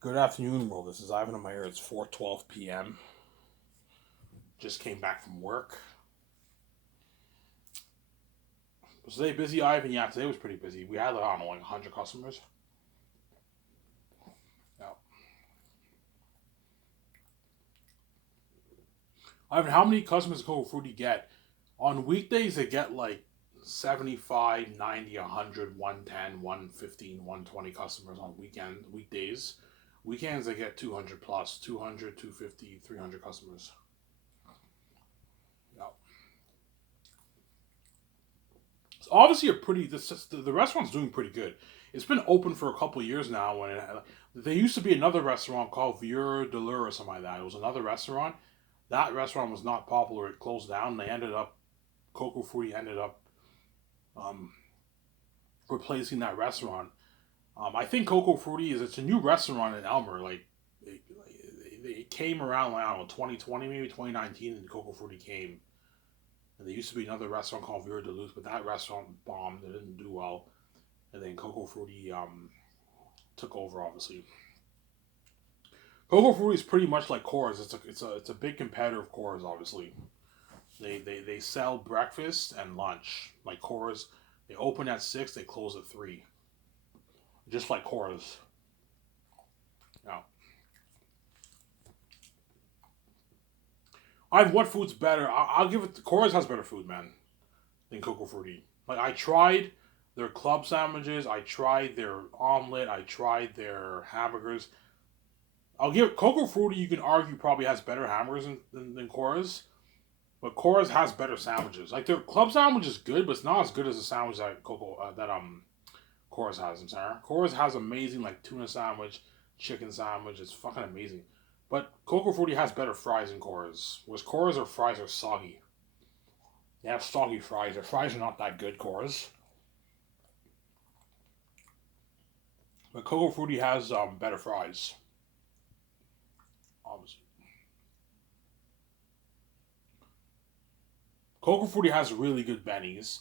Good afternoon, world. This is Ivan on my ear. It's 4:12 p.m. Just came back from work. Was today busy, Ivan? Yeah, today was pretty busy. We had, I don't know, like 100 customers. Yeah. Ivan, how many customers go food do you get? On weekdays, they get like 75, 90, 100, 110, 115, 120 customers on weekdays. Weekends, they get 200 plus, 200, 250, 300 customers. Yeah. It's obviously a pretty the restaurant's doing pretty good. It's been open for a couple of years now. There used to be another restaurant called Vieux de Lure or something like that. It was another restaurant. That restaurant was not popular. It closed down. They ended up Coco Frutti ended up um, replacing that restaurant. I think Coco Frutti is it's a new restaurant in Elmer. It came around like, I don't know 2020 maybe 2019 and Coco Frutti came. And there used to be another restaurant called Vieux de Luz, but that restaurant bombed. It didn't do well. And then Coco Frutti took over, obviously. Coco Frutti is pretty much like Coors. It's a big competitor of Coors, obviously. They sell breakfast and lunch like Coors. They open at 6, they close at 3, just like Coors. Now, I've what food's better? I'll give it. Coors has better food, man, than Coco Frutti. Like I tried their club sandwiches. I tried their omelet. I tried their hamburgers. I'll give Coco Frutti. You can argue probably has better hamburgers than Cora's, but Cora's has better sandwiches. Like their club sandwich is good, but it's not as good as the sandwich that Cora's has. I'm sorry, Cora's has amazing like tuna sandwich, chicken sandwich. It's fucking amazing. But Coco Frutti has better fries than Cora's. Whereas Cora's or fries are soggy. They have soggy fries. Their fries are not that good, Cora's. But Coco Frutti has better fries. Obviously, Coco Frutti has really good bennies.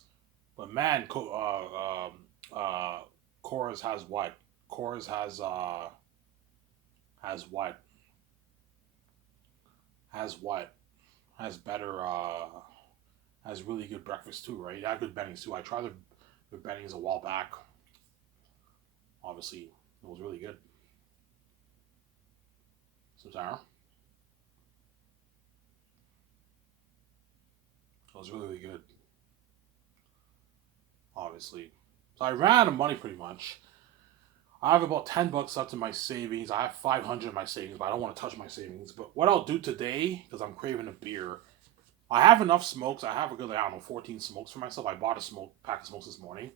But man, Cora's has what? Cora's has what? Has what? Has better has really good breakfast too, right? They have good bennies too. I tried their bennies a while back. Obviously, it was really good. So Sarah, it was really, really good. Obviously, so I ran out of money pretty much. I have about $10 left in my savings. I have 500 in my savings, but I don't want to touch my savings. But what I'll do today, because I'm craving a beer, I have enough smokes. I have a good, I don't know, 14 smokes for myself. I bought a smoke pack of smokes this morning.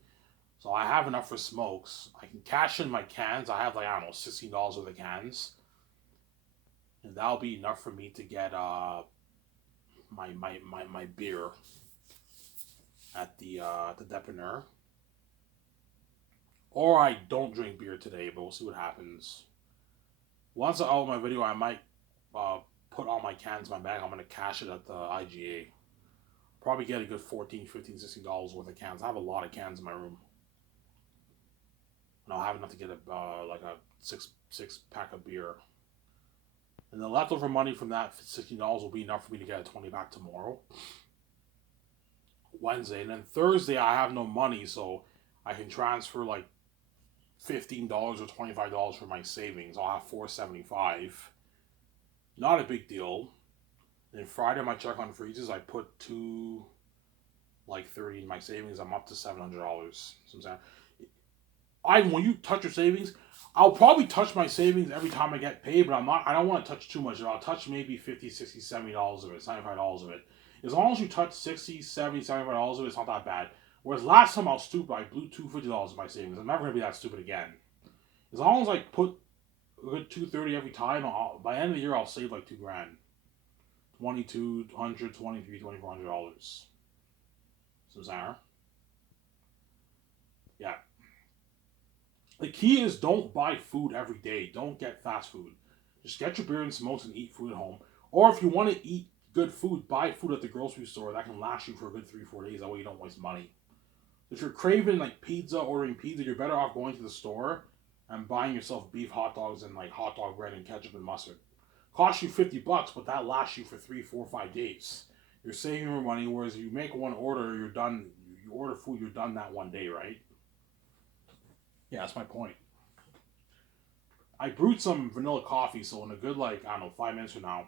So I have enough for smokes. I can cash in my cans. I have like, I don't know, $16 worth of cans. And that'll be enough for me to get my beer at the depanneur. Or I don't drink beer today, but we'll see what happens. Once I upload my video, I might uh, put all my cans in my bag. I'm going to cash it at the IGA. Probably get a good 14, 15, $16 worth of cans. I have a lot of cans in my room. And I'll have enough to get like a six pack of beer. And the leftover money from that $16 will be enough for me to get a 20 pack tomorrow, Wednesday. And then Thursday, I have no money, so I can transfer like $15 or $25 for my savings. I'll have 475. Not a big deal. Then Friday, my check on freezes. I put two like 30 in my savings. I'm up to $700. So I'm saying, when you touch your savings, I'll probably touch my savings every time I get paid, but I'm not. I don't want to touch too much. I'll touch maybe 50, 60, $70 of it, $75 of it. As long as you touch 60, 70, $75 of it, it's not that bad. Whereas last time I was stupid, I blew $250 in my savings. I'm never gonna be that stupid again. As long as I put a good 230 every time, by the end of the year I'll save like 2 grand, 2200, 23, $2,400. So Sarah, yeah. The key is don't buy food every day. Don't get fast food. Just get your beer and smokes and eat food at home. Or if you want to eat good food, buy food at the grocery store that can last you for a good 3, 4 days. That way you don't waste money. If you're craving like pizza, ordering pizza, you're better off going to the store and buying yourself beef hot dogs and like hot dog bread and ketchup and mustard. Costs you $50, but that lasts you for 3, 4, 5 days. You're saving your money, whereas you make one order, you're done. You order food, you're done that one day, right? Yeah, that's my point. I brewed some vanilla coffee, so in a good like I don't know 5 minutes from now,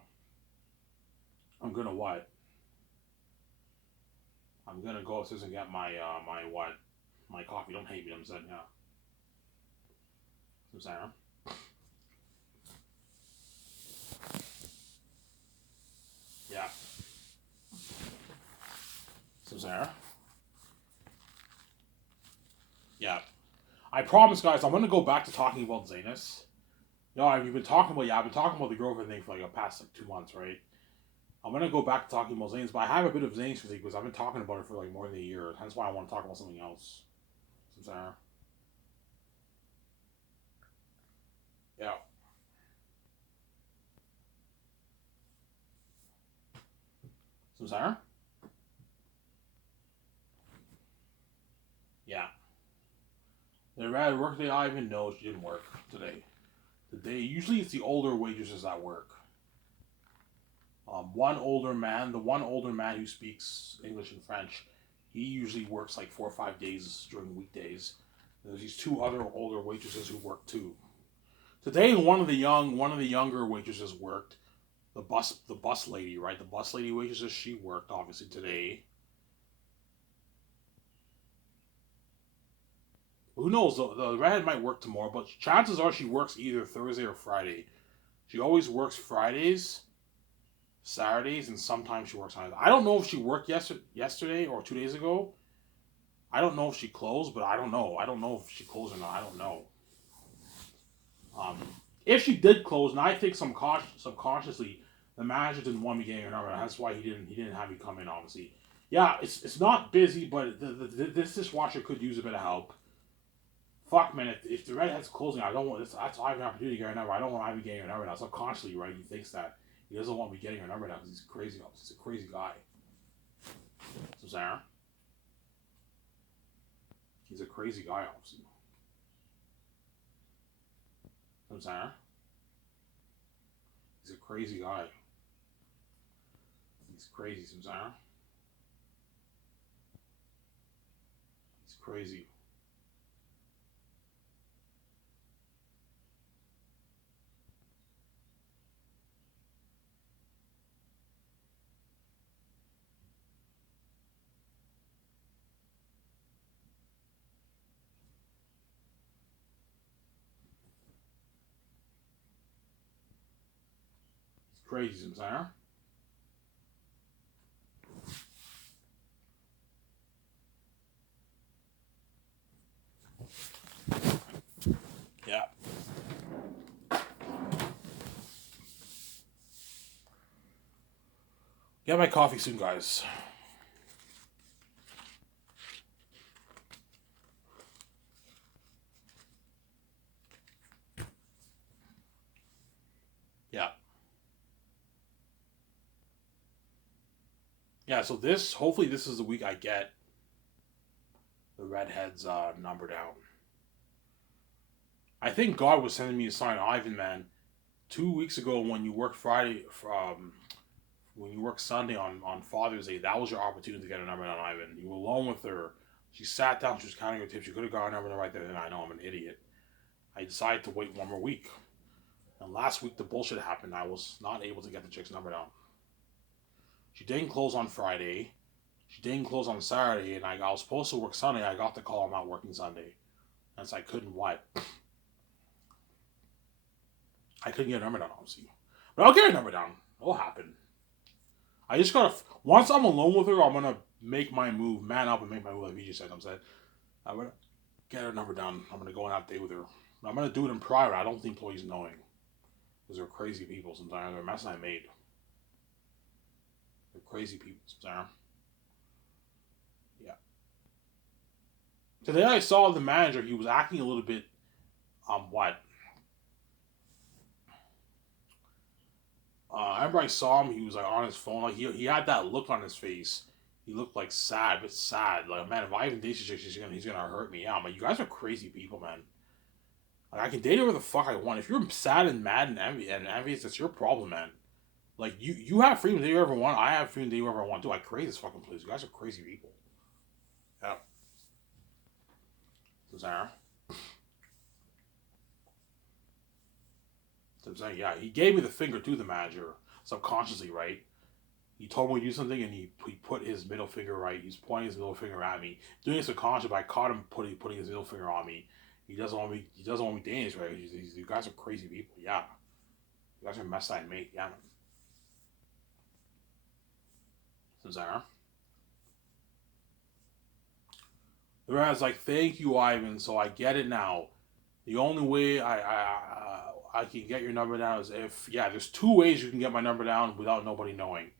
I'm gonna what? I'm gonna go upstairs and get my what? My coffee. Don't hate me. I'm saying yeah. I'm saying yeah. So Sarah. Yeah. I promise, guys. I'm gonna go back to talking about Zanus. No, I've been talking about I've been talking about the girlfriend thing for like the past like 2 months, right? I'm gonna go back to talking about Zanes, but I have a bit of Zanes fatigue because I've been talking about it for like more than a year. Hence why I want to talk about something else. So Sarah. Yeah. So Sarah. Yeah. The red work day I even know she didn't work today. Today usually it's the older waitresses that work. The one older man who speaks English and French, he usually works like 4 or 5 days during weekdays. There's these two other older waitresses who work too. Today, one of the younger waitresses worked. The bus lady, right? The bus lady waitresses, she worked obviously today. Who knows? The redhead might work tomorrow, but chances are she works either Thursday or Friday. She always works Fridays, Saturdays, and sometimes she works Sundays. I don't know if she worked yesterday or 2 days ago. I don't know if she closed, but I don't know. I don't know if she closed or not. I don't know. Um, if she did close, and I think subconsciously, the manager didn't want me getting her number. That's why he didn't have me come in. Obviously, yeah, it's not busy, but this dishwasher could use a bit of help. Fuck man, if the redhead's closing, I don't want this. That's I have an opportunity to get her number. I don't want to be getting her number now. Subconsciously, right? He thinks that he doesn't want me getting her number now because he's crazy. He's a crazy guy. So Sarah, he's a crazy guy, obviously. So Sarah, he's a crazy guy. He's crazy, So Sarah. He's crazy. He's crazy, So Sarah. Yeah. Get my coffee soon, guys. Yeah. Yeah, so hopefully this is the week I get the redhead's number down. I think God was sending me a sign, Ivan, man. 2 weeks ago when you worked when you worked Sunday on Father's Day, that was your opportunity to get a number on Ivan. You were alone with her. She sat down, she was counting her tips. You could have got a number right there. Then I know I'm an idiot. I decided to wait one more week. And last week the bullshit happened. I was not able to get the chick's number down. She didn't close on Friday. She didn't close on Saturday, and I was supposed to work Sunday. I got the call I'm not working Sunday. And so I couldn't what? I couldn't get a number down, obviously. But I'll get a number down. It'll happen. I just gotta. Once I'm alone with her, I'm gonna make my move, man up, and make my move. Like VJ said, I'm gonna get her number down. I'm gonna go on that date with her. I'm gonna do it in private. I don't think employees knowing, because they're crazy people. Sometimes they're a mess I made. They're crazy people. Sometimes. Yeah. Today I saw the manager. He was acting a little bit. What? I remember I saw him. He was like on his phone. Like he had that look on his face. He looked like sad, but sad. Like man, if I even date this chick, he's gonna hurt me. Yeah, I'm like, you guys are crazy people, man. Like, I can date whoever the fuck I want. If you're sad and mad and envious, that's your problem, man. Like, you have freedom to date whoever I want. I have freedom to date whoever I want to. I create this fucking place. You guys are crazy people. Yeah. So, Sarah. So I'm saying, yeah, he gave me the finger to the manager subconsciously, right? He told me to do something, and he put his middle finger right. He's pointing his middle finger at me, doing it subconsciously. But I caught him putting his middle finger on me. He doesn't want me. He doesn't want me dating, right? You guys are crazy people. Yeah, you guys are mess I mate. Yeah, man. Sarah. The guy's like, "Thank you, Ivan. So I get it now. The only way I can get your number down is if there's two ways you can get my number down without nobody knowing.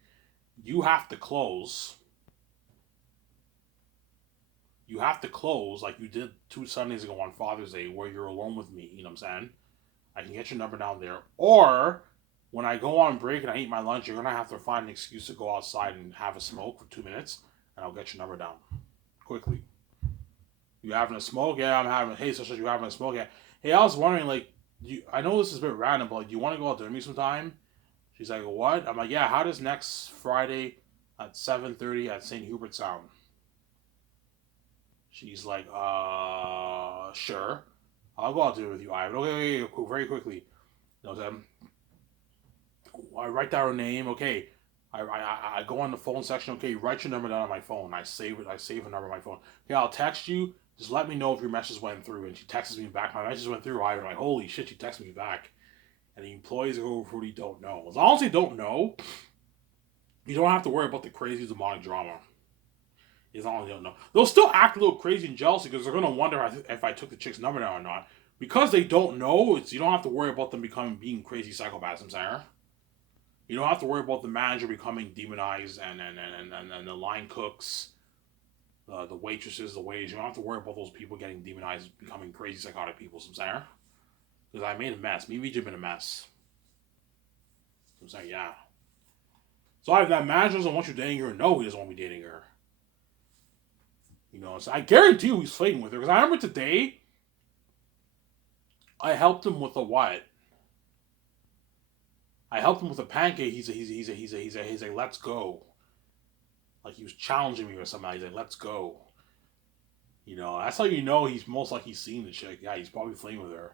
You have to close. You have to close like you did 2 Sundays ago on Father's Day, where you're alone with me. You know what I'm saying? I can get your number down there. Or when I go on break and I eat my lunch, you're gonna have to find an excuse to go outside and have a smoke for 2 minutes, and I'll get your number down quickly. You having a smoke? Yeah, I'm having. Hey, sister, you having a smoke? Yeah. Hey, I was wondering, like, I know this is a bit random, but like, do you want to go out to me sometime? She's like, what? I'm like, yeah. How does next Friday at 7:30 at St. Hubert sound? She's like, sure. I'll go out there with you, Ivan. Okay, cool. Very quickly. You know what I'm saying? I write down her name. Okay. I go on the phone section. Okay, write your number down on my phone. I save it. I save a number on my phone. Okay, I'll text you. Just let me know if your message went through. And she texts me back. My message went through. I'm like, holy shit, she texted me back. And the employees who really don't know. As long as they don't know, you don't have to worry about the crazy demonic drama. As long as they don't know. They'll still act a little crazy and jealous because they're going to wonder if I took the chick's number down or not. Because they don't know, you don't have to worry about them being crazy psychopaths, I'm saying. You don't have to worry about the manager becoming demonized and the line cooks, the waitresses, the waiters. You don't have to worry about those people getting demonized, becoming crazy psychotic people, I'm saying. Because I made a mess. Me and VJ made a mess. I'm saying, yeah. So if that manager doesn't want you dating her, no, he doesn't want me dating her. You know, so I guarantee you he's flirting with her. Because I remember today, I helped him with a what? I helped him with a pancake. He's like, let's go. Like he was challenging me or something. He's like, let's go. You know, that's how you know he's most likely seen the chick. Yeah, he's probably flirting with her.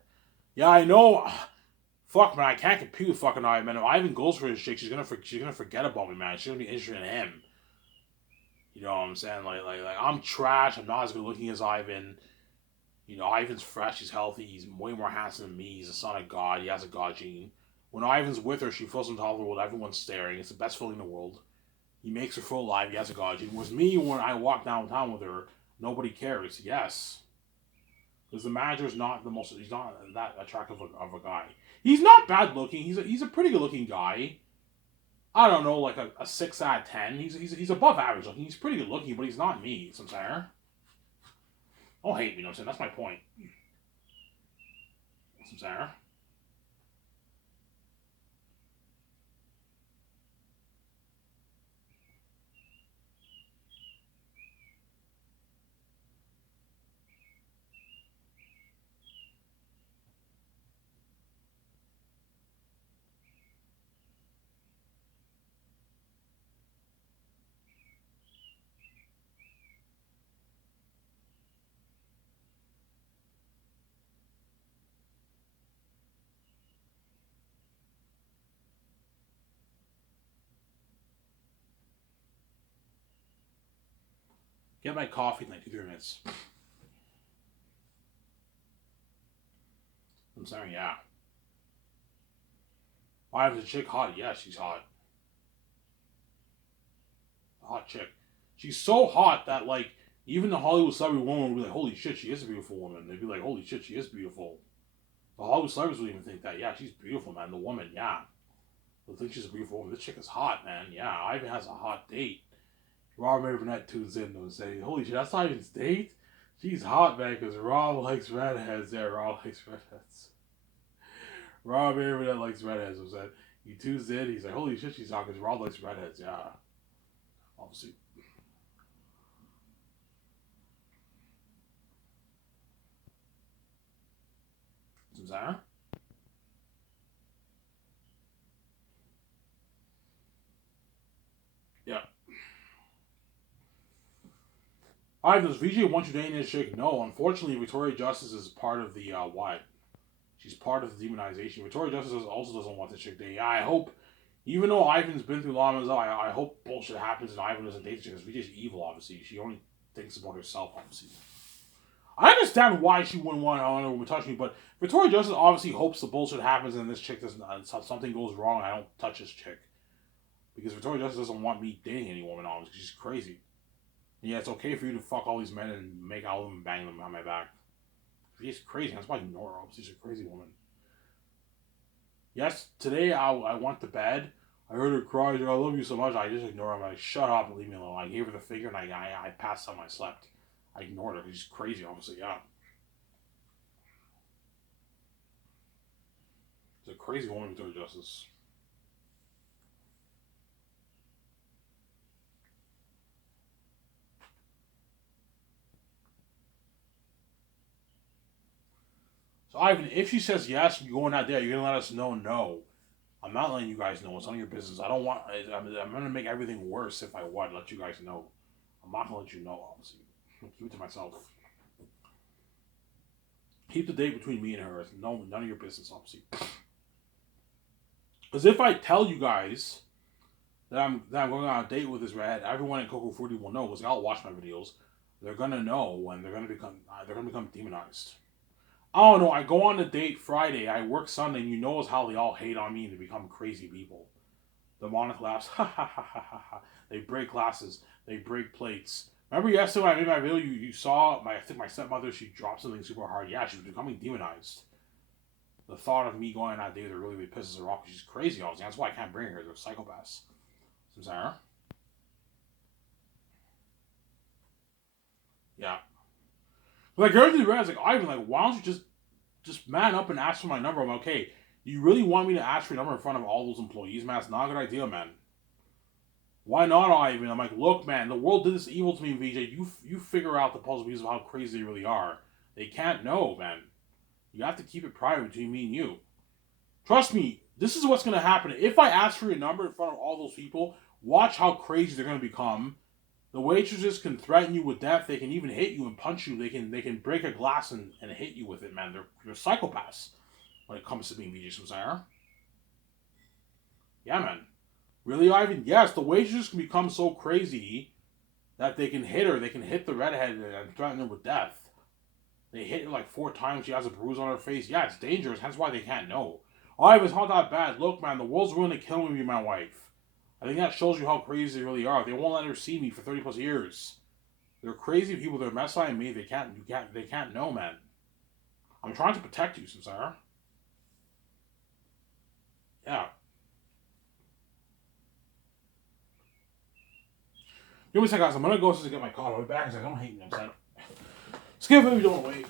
Yeah, I know. Fuck, man, I can't compete with fucking Ivan. Man, if Ivan goes for his chick, she's gonna forget about me, man. She's gonna be interested in him. You know what I'm saying? Like I'm trash. I'm not as good looking as Ivan. You know, Ivan's fresh. He's healthy. He's way more handsome than me. He's a son of God. He has a God gene. When Ivan's with her, she feels on top of the world. Everyone's staring. It's the best feeling in the world. He makes her feel alive. He has a God gene. With me, when I walk downtown with her, nobody cares. Yes. Because the manager's not the most. He's not that attractive of a guy. He's not bad looking. He's a pretty good looking guy. I don't know, like a 6 out of 10. He's above average looking. He's pretty good looking, but he's not me. So I'm saying. Don't hate me, you know what I'm saying? That's my point. So I'm saying. Get my coffee in like 2-3 minutes. I'm saying, yeah. Why is the chick hot? Yeah, she's hot. A hot chick. She's so hot that like even the Hollywood celebrity woman would be like, "Holy shit, she is a beautiful woman." They'd be like, "Holy shit, she is beautiful." The Hollywood celebrities would even think that. Yeah, she's beautiful, man. The woman, yeah. They think she's a beautiful woman. This chick is hot, man. Yeah, Ivan has a hot date. Rob Burnett tunes in and say, "Holy shit, that's Ivan's date? She's hot, man, because Rob likes redheads." Yeah, Rob likes redheads. Rob Burnett likes redheads. Was that he tunes in? He's like, "Holy shit, she's hot because Rob likes redheads." Yeah, obviously. Sincere? Yeah. Alright, does VJ want you dating this chick? No, unfortunately, Victoria Justice is part of the what? She's part of the demonization. Victoria Justice also doesn't want this chick dating. Yeah, I hope, even though Ivan's been through Lama's, I hope bullshit happens and Ivan doesn't date the chick because VJ's evil, obviously. She only thinks about herself, obviously. I understand why she wouldn't want another woman to touch me, but Victoria Justice obviously hopes the bullshit happens and this chick doesn't, something goes wrong and I don't touch this chick. Because Victoria Justice doesn't want me dating any woman, obviously. She's crazy. And yeah, it's okay for you to fuck all these men and make all of them bang them on my back. She's crazy. That's why I ignore her. Obviously, she's a crazy woman. Yes, today I went to bed. I heard her cry. I love you so much. I just ignored her. I'm like, shut up and leave me alone. I gave her the finger and I passed out and I slept. I ignored her because she's crazy, obviously, yeah. She's a crazy woman, Victoria Justice. So, Ivan, if she says yes, you go on that date, you're going to let us know no. I'm not letting you guys know. It's none of your business. I don't want. I'm going to make everything worse if I would let you guys know. I'm not going to let you know, obviously. I'll keep it to myself. Keep the date between me and her. It's none of your business, obviously. Because if I tell you guys that I'm going on a date with this redhead, everyone at Coco Fruity will know because they all watch my videos. They're gonna know when they're gonna become demonized. I don't know. I go on a date Friday. I work Sunday, and you know how they all hate on me and they become crazy people. Demonic laughs. Ha ha ha ha ha ha. They break glasses. They break plates. Remember yesterday when I made my video, you saw I think my stepmother, she dropped something super hard. Yeah, she was becoming demonized. The thought of me going on that date really pisses her off because she's crazy all the time. That's why I can't bring her. They're psychopaths. Sarah? Yeah. Like girl to the red, I was like, Ivan, like, why don't you just man up and ask for my number? I'm like, okay, you really want me to ask for your number in front of all those employees, man? It's not a good idea, man. Why not, Ivan? I'm like, look, man, the world did this evil to me, VJ. You figure out the puzzle pieces of how crazy they really are. They can't know, man. You have to keep it private between me and you. Trust me, this is what's gonna happen. If I ask for your number in front of all those people, watch how crazy they're gonna become. The waitresses can threaten you with death. They can even hit you and punch you. They can break a glass and hit you with it, man. They're psychopaths when it comes to being VJ Samsara. Yeah, man. Really, Ivan? Yes, the waitresses can become so crazy that they can hit her. They can hit the redhead and threaten her with death. They hit her like 4 times. She has a bruise on her face. Yeah, it's dangerous. That's why they can't know. Ivan, it's not that bad. Look, man, the world's willing to kill me, my wife. I think that shows you how crazy they really are. They won't let her see me for 30 plus years. They're crazy people. They're messing me. They can't know, man. I'm trying to protect you, Samsara. Yeah. Give me a second, guys. I'm gonna go to get my car. I'll be back in a second. Don't hate me, I'm saying. Skip it if you don't wait.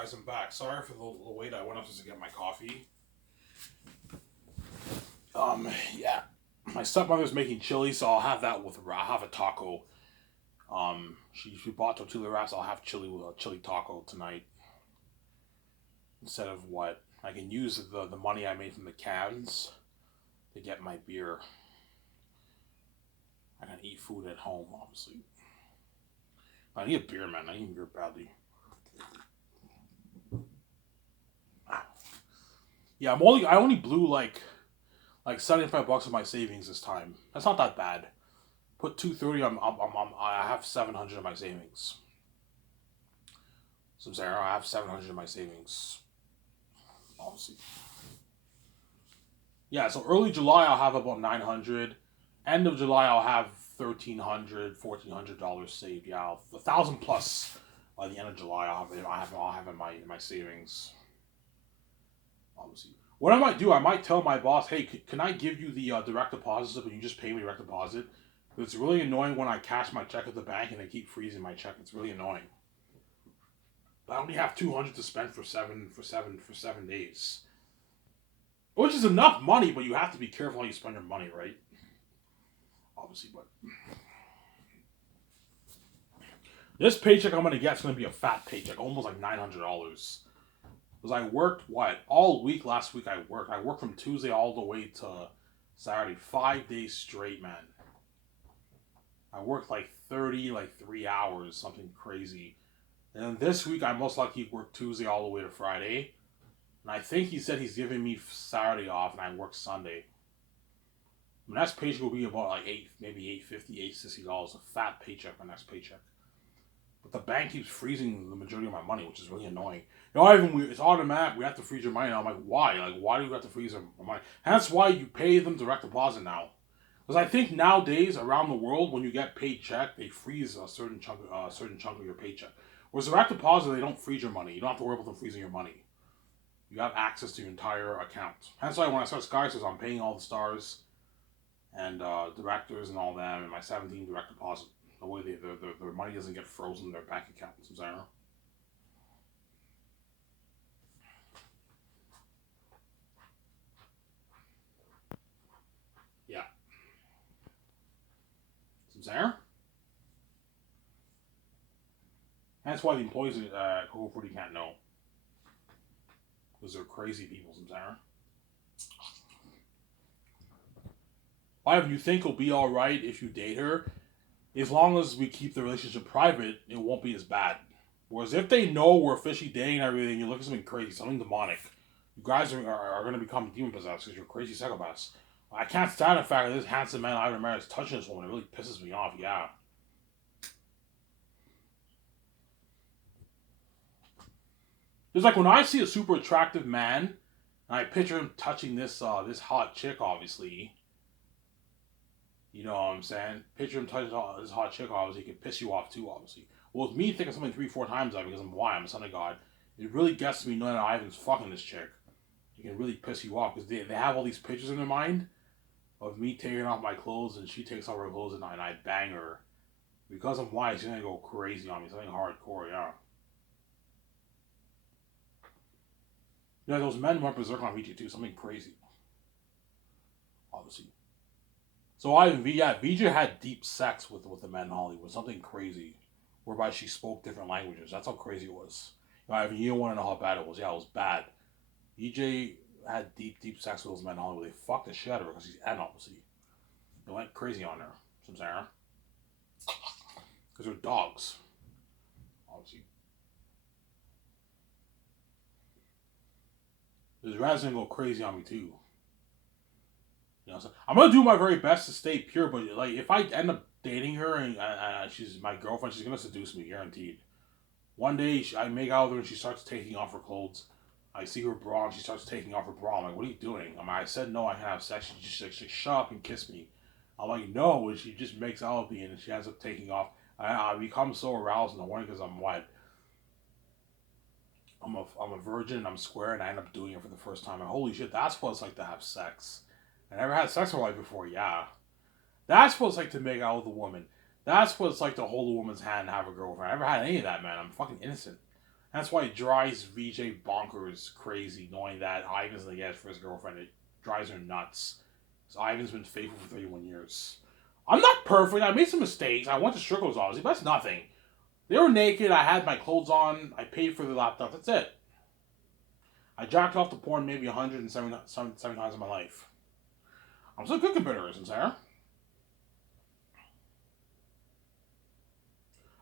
guys, I'm back. Sorry for the wait. I went up to get my coffee. Yeah. My stepmother's making chili, so I'll have that with. I'll have a taco. She bought tortilla wraps. I'll have chili with a chili taco tonight instead of what I can use the money I made from the cans to get my beer. I can eat food at home, obviously. I need a beer, man. I need a beer badly. Yeah, I only blew like $75 of my savings this time. That's not that bad. Put 230. I have 700 in my savings. So Sarah, I have 700 in my savings. Obviously. Yeah, so early July I'll have about 900. End of July I'll have $1,400 saved. Yeah, 1,000 plus by the end of July. I'll have in my savings. Obviously, what I might do, I might tell my boss, hey, can I give you the direct deposit slip and you just pay me direct deposit? It's really annoying when I cash my check at the bank and they keep freezing my check. It's really annoying. But I only have 200 to spend for seven days, which is enough money. But you have to be careful how you spend your money, right? Obviously, but this paycheck I'm gonna get is gonna be a fat paycheck, almost like $900. Because I worked all week last week. I worked from Tuesday all the way to Saturday, 5 days straight, man. I worked like 3 hours, something crazy. And then this week, I most likely work Tuesday all the way to Friday. And I think he said he's giving me Saturday off, and I work Sunday. My next paycheck will be about like maybe $850, $860. A fat paycheck, my next paycheck. But the bank keeps freezing the majority of my money, which is really annoying. It's automatic. We have to freeze your money now. I'm like, why? Like, why do you have to freeze my money? And that's why you pay them direct deposit now. Because I think nowadays around the world, when you get paid check, they freeze a certain chunk of your paycheck. Whereas direct deposit, they don't freeze your money. You don't have to worry about them freezing your money. You have access to your entire account. That's why when I start Sky Stars, I'm paying all the stars and directors and all them in my 17 direct deposit. The way their money doesn't get frozen in their bank accounts. Yeah. Sarah? That's why the employees at Coco Fruity can't know. Because they're crazy people, Sarah. Ivan, you think it'll be alright if you date her? As long as we keep the relationship private, it won't be as bad. Whereas if they know we're officially dating and everything, you look at something crazy, something demonic. You guys are going to become demon possessed because you're crazy psychopaths. I can't stand the fact that this handsome man Ivan Ramirez is touching this woman. It really pisses me off, yeah. It's like when I see a super attractive man, and I picture him touching this hot chick, obviously. You know what I'm saying? Picture him touching this hot chick, obviously, he can piss you off too, obviously. Well, with me thinking something 3-4 times that because I'm a son of God, it really gets to me knowing that Ivan's fucking this chick. It can really piss you off because they have all these pictures in their mind of me taking off my clothes and she takes off her clothes and I bang her. Because I'm white, she's gonna go crazy on me. Something hardcore, yeah. Yeah, those men went berserk on VJ too. Something crazy. Obviously. So VJ had deep sex with the men in Hollywood. Something crazy. Whereby she spoke different languages. That's how crazy it was. You don't want to know how bad it was. Yeah, it was bad. VJ had deep sex with those men in Hollywood. They fucked the shit out of her because she's N, obviously. They went crazy on her. Some Sarah. Because they're dogs. Obviously. This rat's gonna go crazy on me too. You know, so I'm gonna do my very best to stay pure, but like if I end up dating her and she's my girlfriend, she's gonna seduce me, guaranteed. One day I make out with her and she starts taking off her clothes. I see her bra and she starts taking off her bra. I'm like, what are you doing? I said no, I can have sex. She just like, shut up and kiss me. I'm like, no, and she just makes out with me and she ends up taking off. I become so aroused in the morning because I'm what? I'm a virgin and I'm square and I end up doing it for the first time. And holy shit, that's what it's like to have sex. I never had sex with my wife before, yeah. That's what it's like to make out with a woman. That's what it's like to hold a woman's hand and have a girlfriend. I never had any of that, man. I'm fucking innocent. That's why it drives VJ bonkers crazy, knowing that Ivan's the guy for his girlfriend. It drives her nuts. So Ivan's been faithful for 31 years. I'm not perfect. I made some mistakes. I went to Strickles, obviously, but that's nothing. They were naked. I had my clothes on. I paid for the laptop. That's it. I jacked off the porn maybe 107 times in my life. I'm still good comparison, Sarah.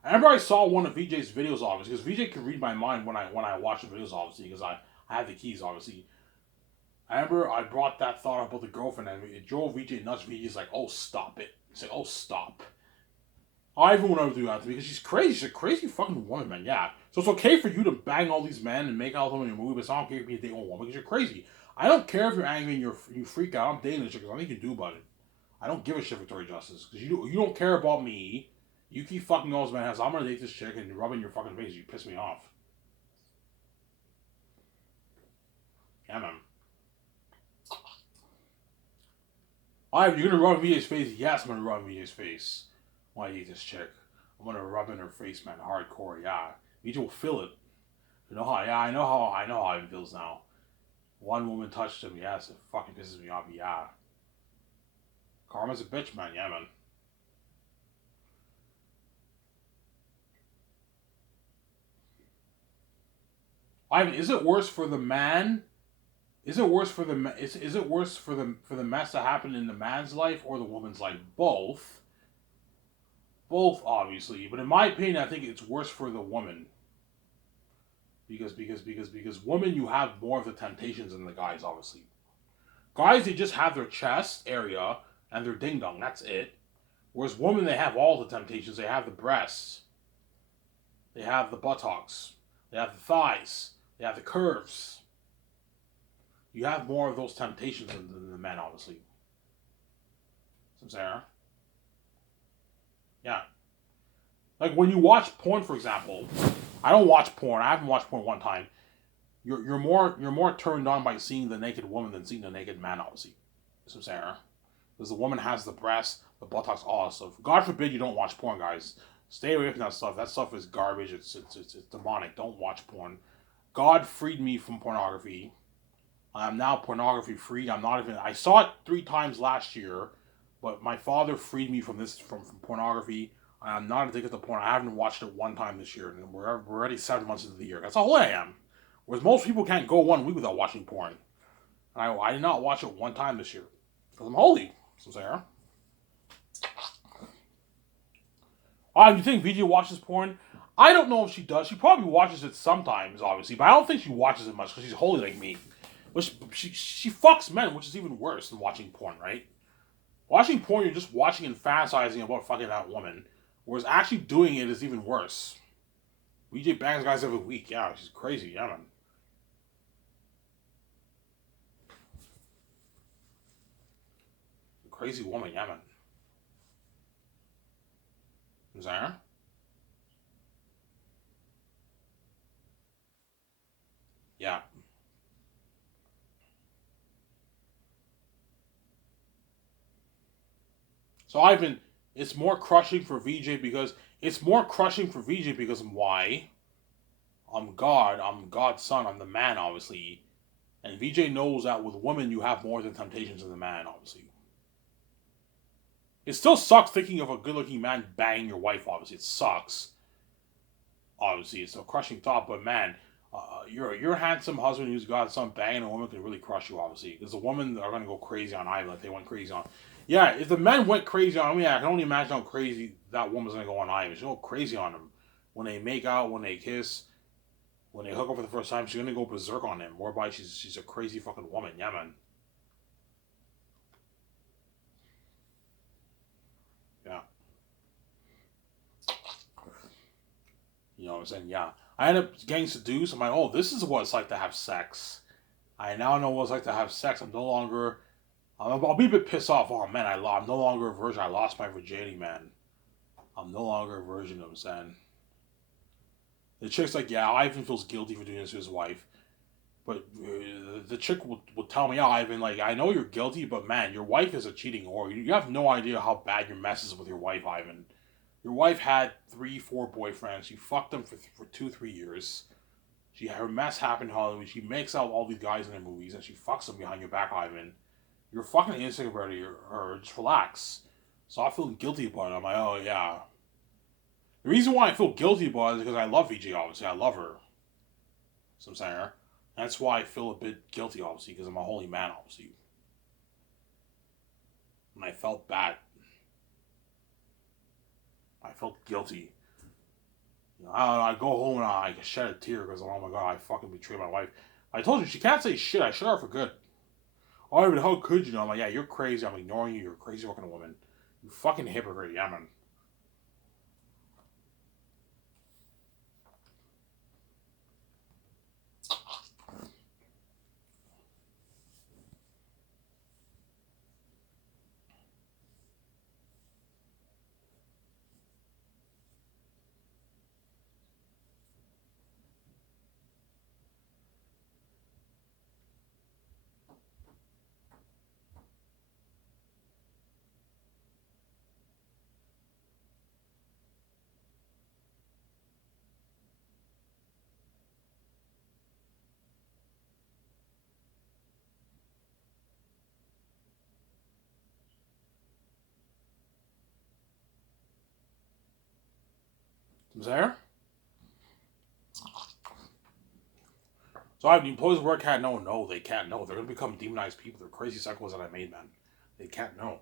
I remember I saw one of VJ's videos, obviously, because VJ could read my mind when I watch the videos, obviously, because I had the keys, obviously. I remember I brought that thought up with the girlfriend, and it drove VJ nuts. VJ's like, "Oh, stop it!" He's like, "Oh, stop." I even want to do that to me because she's crazy. She's a crazy fucking woman, man. Yeah. So it's okay for you to bang all these men and make out with them in your movie, but it's not okay for you to date one woman because you're crazy. I don't care if you're angry and you freak out. I'm dating this chick because I think you can do about it. I don't give a shit, Victoria Justice, because you don't care about me. You keep fucking all those men. I'm gonna date this chick and rubbing your fucking face. You piss me off. Yeah, man. Alright, you're gonna rub VJ's face? Yes, I'm gonna rub VJ's face. Why date this chick? I'm gonna rub in her face, man. Hardcore, yeah. VJ will feel it. You know how? Yeah, I know how it feels now. One woman touched him. Yes, it fucking pisses me off. Yeah. Karma's a bitch, man. Yeah, man. Ivan, is it worse for the man? Is it worse for the is it worse for the mess that happened in the man's life or the woman's life? Both. Both, obviously. But in my opinion, I think it's worse for the woman. Because women, you have more of the temptations than the guys, obviously. Guys, they just have their chest area and their ding dong. That's it. Whereas women, they have all the temptations. They have the breasts. They have the buttocks. They have the thighs. They have the curves. You have more of those temptations than the men, obviously. Some Sarah. Yeah. Like when you watch porn, for example. I don't watch porn. I haven't watched porn one time. You're more turned on by seeing the naked woman than seeing the naked man, obviously. Some Sarah. Because the woman has the breasts, the buttocks, all that stuff. God forbid you don't watch porn, guys. Stay away from that stuff. That stuff is garbage. It's demonic. Don't watch porn. God freed me from pornography. I'm now pornography free. I'm not even. I saw it 3 times last year, but my father freed me from this from pornography. I'm not addicted to porn. I haven't watched it one time this year, and we're already 7 months into the year. That's how old I am. Whereas most people can't go 1 week without watching porn. And I did not watch it one time this year because I'm holy. So Sarah. You think VJ watches porn? I don't know if she does. She probably watches it sometimes, obviously, but I don't think she watches it much because she's holy like me. Which she fucks men, which is even worse than watching porn, right? Watching porn, you're just watching and fantasizing about fucking that woman, whereas actually doing it is even worse. VJ bangs guys every week. Yeah, she's crazy. Yeah, man. Crazy woman. Yeah, man. Is that her? Yeah. So Ivan, it's more crushing for VJ because it's more crushing for VJ because why? I'm God. I'm God's son. I'm the man, obviously. And VJ knows that with women, you have more than temptations in the man, obviously. It still sucks thinking of a good looking man banging your wife, obviously. It sucks. Obviously, it's a crushing thought, but man, your handsome husband who's got some banging a woman can really crush you, obviously. Because the women are going to go crazy on Ivan like they went crazy on. Yeah, if the men went crazy on me, I can only imagine how crazy that woman's going to go on Ivan. She'll go crazy on him. When they make out, when they kiss, when they hook up for the first time, she's going to go berserk on him. Whereby she's a crazy fucking woman. Yeah, man. Yeah. You know what I'm saying? Yeah. I ended up getting seduced. I'm like, oh, this is what it's like to have sex. I now know what it's like to have sex. I'm no longer. I'll be a bit pissed off. Oh man, I'm no longer a virgin. I lost my virginity, man. I'm no longer a virgin. You know what I'm saying. The chick's like, yeah, Ivan feels guilty for doing this to his wife, but the chick will tell me, yeah, Ivan, like I know you're guilty, but man, your wife is a cheating whore. You have no idea how bad your mess is with your wife, Ivan. Your wife had 3, 4 boyfriends. You fucked them for 2, 3 years. Her mess happened in Hollywood. She makes out all these guys in their movies and she fucks them behind your back, Ivan. You're fucking innocent about it, or just relax. So I feel guilty about it. I'm like, oh yeah. The reason why I feel guilty about it is because I love VJ, obviously. I love her. So I'm saying her. That's why I feel a bit guilty, obviously, because I'm a holy man, obviously. And I felt bad. I felt guilty. I go home and I shed a tear because, oh my god, I fucking betrayed my wife. I told you, she can't say shit. I shut her for good. Oh, but how could you? I'm like, yeah, you're crazy. I'm ignoring you. You're a crazy fucking woman. You fucking hypocrite. Yeah, man. Is there? So the employees work can't know. No, they can't know. They're gonna become demonized people. They're crazy psychos that I made, man. They can't know.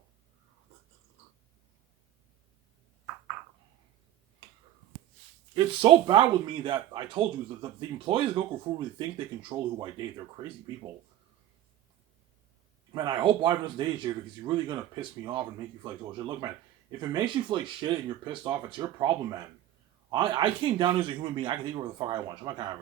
It's so bad with me that I told you that the employees of Goku really think they control who I date. They're crazy people. Man, I hope Ivan doesn't date you because you're really gonna piss me off and make you feel like oh shit. Look, man, if it makes you feel like shit and you're pissed off, it's your problem, man. I came down as a human being. I can think whatever the fuck I want. I'm not kind of